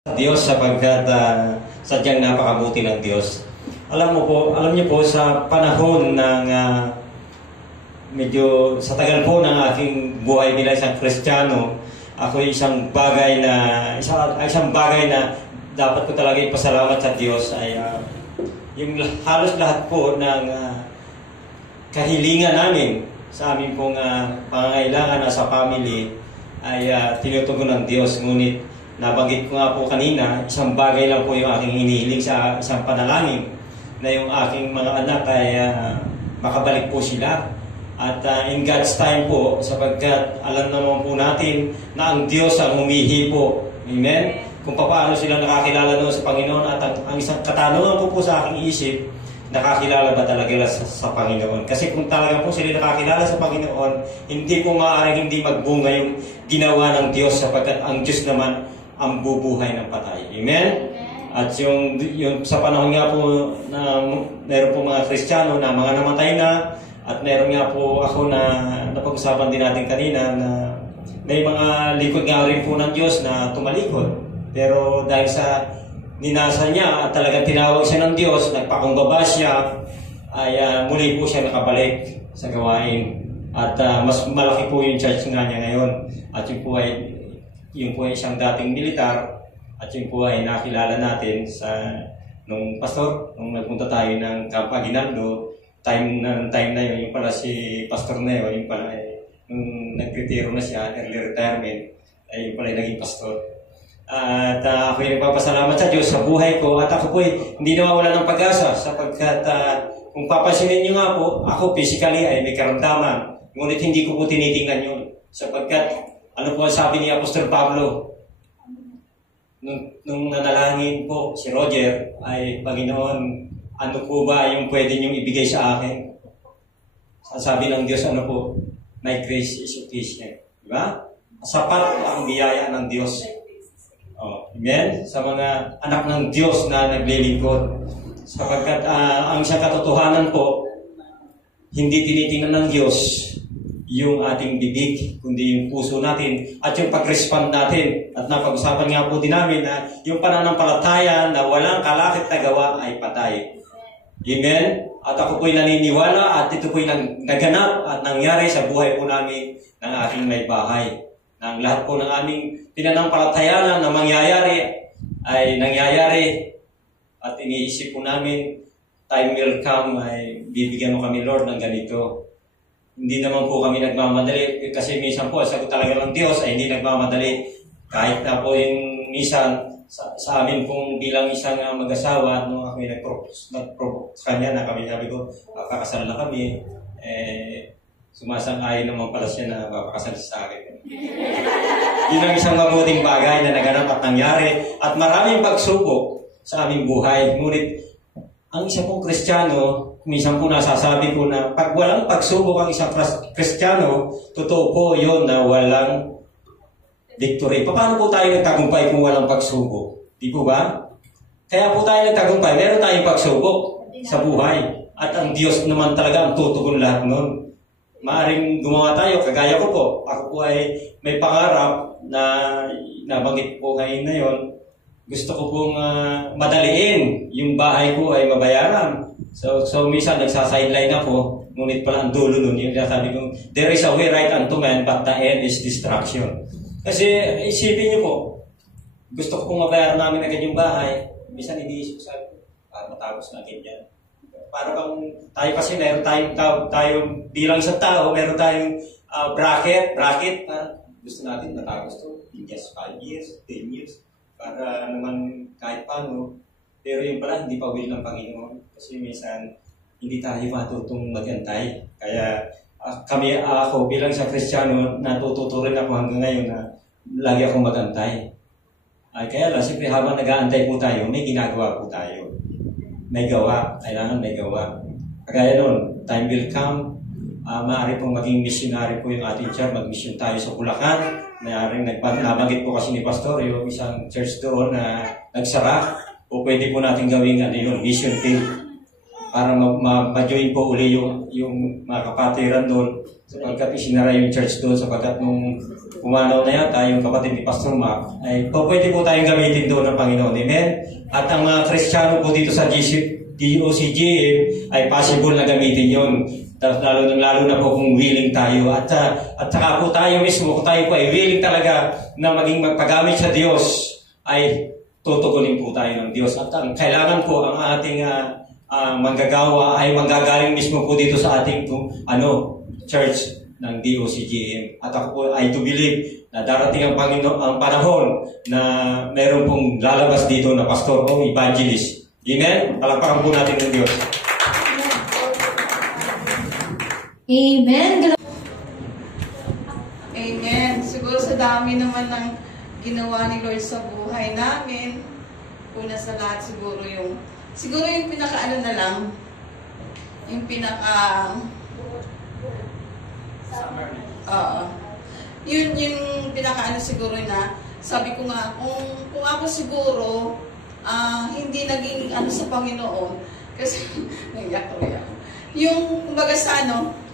Diyos sapagkat sadyang napakabuti ng Diyos. Alam niyo po sa panahon ng medyo sa tagal po ng aking buhay bilang isang Kristiyano, ako isang bagay na dapat ko talaga ipasalamat sa Diyos ay yung halos lahat po ng kahilingan namin sa aming pong pangangailangan sa family ay tinutugon ng Diyos. Ngunit nabanggit ko nga po kanina, isang bagay lang po yung aking hinihiling sa isang panalangin na yung aking mga anak ay makabalik po sila. At in God's time po, sapagkat alam naman po natin na ang Diyos ang humihi po. Amen? Kung paano sila nakakilala noon sa Panginoon. At ang isang katanungan po sa aking isip, nakakilala ba talaga sa Panginoon? Kasi kung talaga po sila nakakilala sa Panginoon, hindi po maaaring hindi magbunga yung ginawa ng Diyos sapagkat ang Diyos naman ang bubuhay ng patay. Amen? At yung sa panahon nga po na meron po mga Kristiyano na mga namatay na, at meron nga po ako na napag-usapan din natin kanina na may mga likod nga rin po ng Diyos na tumalikod. Pero dahil sa ninasa niya at talagang tinawag siya ng Diyos, nagpakumbaba siya, ay muli po siya nakabalik sa gawain. At mas malaki po yung church nga niya ngayon. At yun po ay isang dating militar, at yun po ay nakilala natin nung pastor, nung nagpunta tayo ng Camp Aguinaldo, time na yun, yung pala si Pastor Neo, yung pala nung nag-retiro na siya, early retirement, ay yung pala naging pastor. At ako ay nagpapasalamat sa Diyos sa buhay ko, at ako po ay hindi nawawala ng pag-asa sapagkat kung papansinin nyo nga po, ako physically ay may karamdaman, ngunit hindi ko po tinitingnan yun sapagkat ano po ang sabi ni Apostol Pablo? Nung nanalangin po si Roger, ay Panginoon, ano po ba yung pwede niyong ibigay sa akin? Ang sabi ng Diyos, ano po? My grace is sufficient. Diba? Sapat ang biyaya ng Diyos. Amen? Sa mga anak ng Diyos na naglilingkod. Sapagkat ang isang katotohanan po, hindi tinitingnan ng Diyos yung ating bibig, kundi yung puso natin at yung pag-respond natin. At napag-usapan nga po din namin na yung pananampalataya na walang kalakip na gawa ay patay. Amen? At ako po'y naniniwala at ito po'y naganap at nangyari sa buhay po namin ng aking may bahay. Na ang lahat po ng aming pinanampalataya na mangyayari ay nangyayari at iniisip po namin, time will come ay bibigyan mo kami Lord ng ganito. Hindi naman po kami nagmamadali kasi minsan po sagot talaga ng Diyos ay hindi nagmamadali. Kahit na po yung minsan sa amin pong bilang isang mag-asawa, nung ako nag-propose sa kanya na kami, sabi ko, kakasal na kami, sumasang-ayon naman pala siya na papakasal sa akin. Yun ang isang mabuting bagay na naganap at nangyari at maraming pagsubok sa aming buhay. Ngunit ang isa pong Kristiyano, minsan po nasasabi ko na pag walang pagsubok ang isang Kristiyano, totoo po yun na walang victory. Paano po tayo nagtagumpay kung walang pagsubok? Di po ba? Kaya po tayo nagtagumpay. Meron tayong pagsubok sa buhay. At ang Diyos naman talaga ang tutugon lahat nun. Maaring gumawa tayo, kagaya ko po. Ako po ay may pangarap na nabanggit po kayo na yun. Gusto ko pong madaliin. Yung bahay ko ay mabayaran. So minsan nagsasideline ako, ngunit pala ang dulo nun, yung sabi ko, there is a way right unto man, but the end is destruction. Kasi isipin niyo po, gusto ko pong mabayaran namin agad yung bahay, minsan iniisip ko sabi, para matapos natin yan. Para bang tayo kasi meron tayo bilang isang tao, meron tayong bracket, gusto natin matapos to, just 5 years, 10 years, para naman kahit paano. Pero yung pala, hindi pa will ng Panginoon. Kasi minsan, hindi tayo matutong magantay. Kaya ako bilang sa Kristiyano, natututo rin ako hanggang ngayon na lagi akong magantay. Kaya lang, siyempre habang nag-aantay po tayo, may ginagawa po tayo. May gawa. Kailangan may gawa. Kagaya nun, time will come. Maaari pong maging missionary po yung ating church. Mag-mission tayo sa Bulacan. Maaaring nabanggit po kasi ni Pastor, yung isang church doon na nagsara. O pwede po natin gawing mission field para ma-join po uli yung mga kapatiran doon sapagkat isinara yung church doon sapagkat nung pumanaw na yata yung kapatid ni Pastor Mac, ay pwede po tayong gamitin doon ng Panginoon. Amen? At ang mga Kristiyano po dito sa DOCGM ay possible na gamitin yon. Lalo na po kung willing tayo. At saka po tayo mismo, kung tayo po ay willing talaga na maging magpagamit sa Diyos, ay tutugunin po tayo ng Diyos. At ang kailangan po ang ating manggagawa ay manggagaling mismo po dito sa ating church ng DOCGM. At ako po I do believe na darating ang panahon na meron pong lalabas dito na pastor o evangelist. Amen? Palakpakan po natin ng Diyos. Amen. Amen. Siguro sa dami naman ng ginawa ni Lord sa buhay namin, una sa lahat siguro yung pinaka na lang, yung pinaka yun yung pinaka siguro na sabi ko nga kung ako siguro hindi naging sa Panginoon kasi naiyak yung kumbaga sa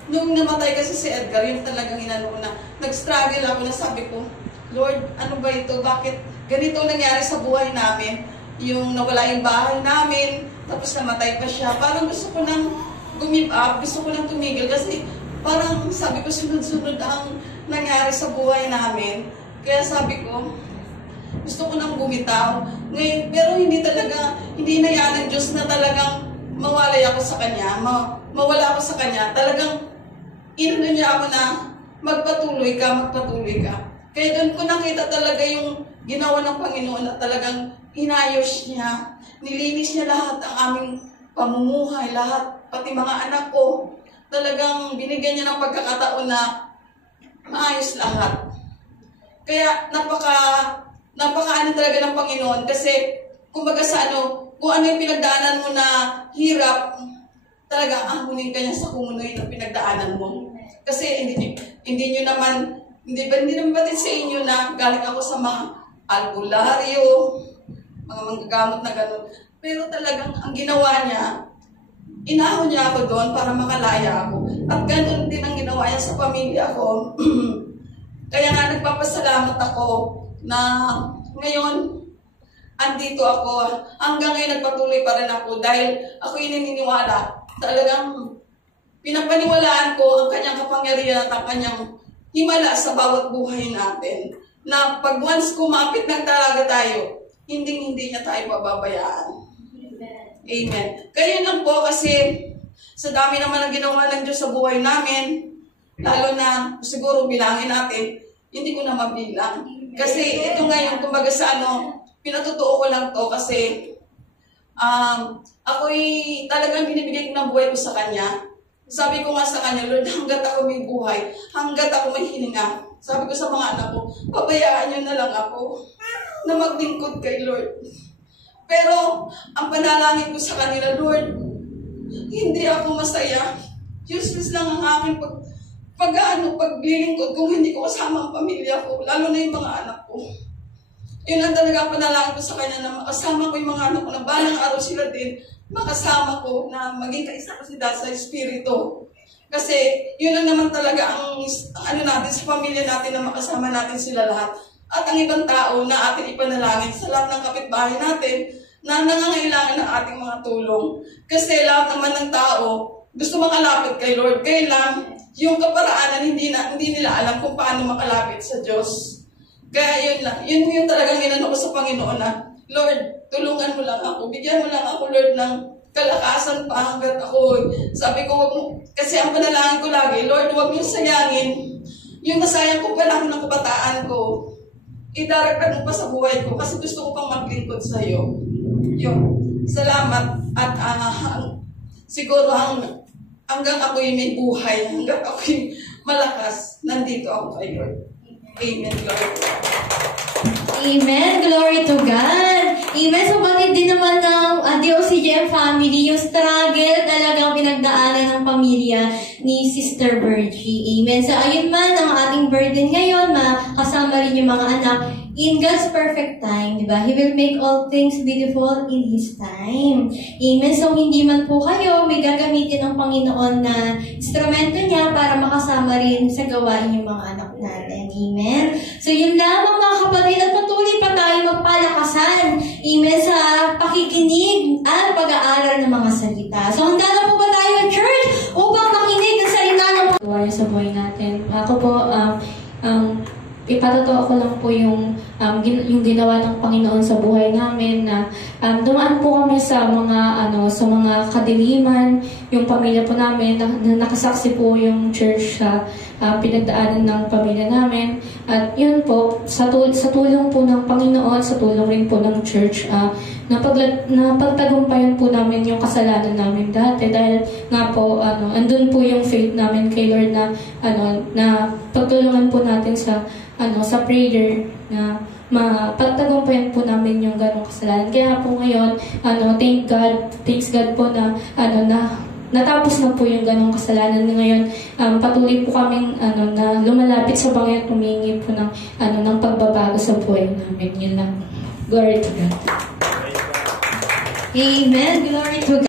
nung namatay kasi si Edgar, yung talagang ko na nag-struggle ako na sabi ko, Lord, ano ba ito? Bakit ganito nangyari sa buhay namin? Yung nawala yung bahay namin, tapos namatay pa siya. Parang gusto ko nang give up, gusto ko nang tumigil kasi parang sabi ko sunod-sunod ang nangyari sa buhay namin. Kaya sabi ko, gusto ko nang bumitaw. Ngayon, pero hindi na ng Diyos na talagang mawalay ako sa Kanya, mawala ako sa Kanya. Talagang inano niya ako na magpatuloy ka. Kaya doon ko nakita talaga yung ginawa ng Panginoon na talagang inayos niya. Nilinis niya lahat ang aming pamumuhay, lahat, pati mga anak ko. Talagang binigyan niya ng pagkakataon na maayos lahat. Kaya napaka talaga ng Panginoon kasi kumbaga sa kung ano yung pinagdaanan mo na hirap, talaga ahunin ka niya sa kumunoy na pinagdaanan mo. Kasi hindi naman batid sa inyo na galing ako sa mga albularyo, mga manggagamot na gano'n. Pero talagang ang ginawa niya, inahon niya ako doon para makalaya ako. At gano'n din ang ginawa niya sa pamilya ko. Kaya nga nagpapasalamat ako na ngayon, andito ako. Hanggang ngayon nagpatuloy pa rin ako dahil ako naniniwala. Talagang pinapaniwalaan ko ang kanyang kapangyarihan at ang kanyang himala sa bawat buhay natin. Na pag once kumapit na talaga tayo, hindi niya tayo pababayaan. Amen. Kaya lang po kasi sa dami naman ang ginawa ng Diyos sa buhay namin, lalo na siguro bilangin natin, hindi ko na mabilang. Kasi ito ngayon, kumbaga sa pinatutuo ko lang to kasi ako'y talagang binibigay ko ng buhay ko sa Kanya. Sabi ko nga sa Kanya, Lord, hanggat ako may buhay, hanggat ako may hininga, sabi ko sa mga anak ko, pabayaan niyo na lang ako na maglingkod kay Lord. Pero ang panalangin ko sa kanila, Lord, hindi ako masaya. Useless lang ang aking paglilingkod kung hindi ko kasama ang pamilya ko, lalo na yung mga anak ko. Yun ang talaga panalangin ko sa Kanya na makasama ko yung mga anak ko na balang araw sila din, makasama ko na maging kaisa ko sila sa Espiritu. Kasi yun lang naman talaga ang natin sa pamilya natin na makasama natin sila lahat. At ang ibang tao na ating ipanalangin sa lahat ng kapitbahay natin na nangangailangan ng ating mga tulong. Kasi lahat naman ng tao gusto makalapit kay Lord. Kaya lang, yung kaparaanan hindi nila alam kung paano makalapit sa Diyos. Kaya yun lang. Yun yung talagang inano ko sa Panginoon na, Lord, tulungan mo lang ako. Bigyan mo lang ako, Lord, ng kalakasan pa hanggat ako. Sabi ko, kasi ang panalangin ko lagi, Lord, huwag niyo sayangin. Yung nasayang ko pa lang ng kabataan ko, idaragdag mo pa sa buhay ko kasi gusto ko pang maglingkod sa iyo. Yun. Salamat. At siguro hanggang ako'y may buhay, hanggang ako'y malakas, nandito ako kay Lord. Amen. Glory to God. Amen. Glory to God. Amen. So, bakit din naman ng DOCGM family, yung struggle talagang pinagdaanan ng pamilya ni Sister Virgie. Amen. So, ayun man ang ating burden ngayon, kasama rin yung mga anak. in God's perfect time, di ba? He will make all things beautiful in His time. Amen. So, hindi man po kayo, may gagamitin ng Panginoon na instrumento niya para makasama rin sa gawain yung mga anak natin. Amen. So, yun lamang mga kapatid, at patuloy pa tayo magpalakasan. Amen. Sa pakikinig at pag-aaral ng mga salita. So, handa na po ba tayo, church, upang makinig ng salita ng Panginoon sa buhay natin? Ako po, ipatotoo ko lang po yung ginawa ng Panginoon sa buhay namin na dumaan po kami sa mga kadiliman, yung pamilya po namin, na nakasaksi po yung church sa pinagdaanan ng pamilya namin. At yun po, sa tulong po ng Panginoon, sa tulong rin po ng church, napagtagumpayan po namin yung kasalanan namin dati dahil nga po, andun po yung faith namin kay Lord na pagtulungan po natin sa prayer na mapagtagumpayan po namin yung ganong kasalanan. Kaya po ngayon, thanks God po na natapos na po yung ganong kasalanan. Ngayon, patuloy po kaming na lumalapit sa Panginoon, humingi po ng pagbabago sa buhay namin. Yun lang. Glory to God. Amen. Glory to God.